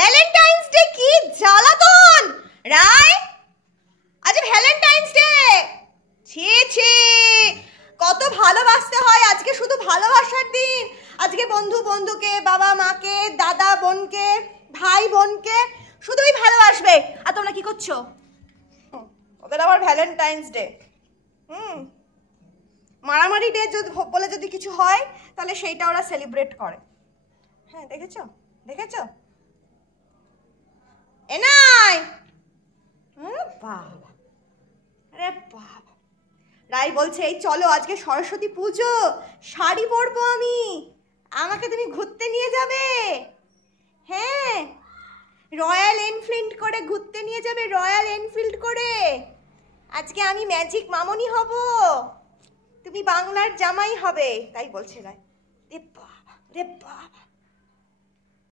Valentine's day কি জ্বালাতন রায়, আজ ভ্যালেন্টাইন্স ডে। ছি ছি, কত ভালোবাসতে হয়, আজকে শুধু ভালোবাসার দিন। আজকে বন্ধু বন্ধুকে, বাবা মাকে, দাদা বোনকে, ভাই বোনকে শুধুই ভালোবাসবে। আর তোমরা কি করছো? ওদের আবার ভ্যালেন্টাইন্স ডে। মারামারি ডে বলে যদি কিছু হয় তাহলে সেইটা ওরা সেলিব্রেট করে। হ্যাঁ, দেখেছো দেখেছো? এনাই বাবা, আরে বাবা। রাই বলছে এই চলো আজকে সরস্বতী পুজো, শাড়ি পরবো আমি, আমাকে তুমি ঘুরতে নিয়ে যাবে। হ্যাঁ, রয়্যাল এনফিল্ড করে ঘুরতে নিয়ে যাবে, রয়্যাল এনফিল্ড করে। আজকে আমি ম্যাজিক মামনি হব, তুমি বাংলার জামাই হবে, তাই বলছে রায়। রে বাবা রে বাবা।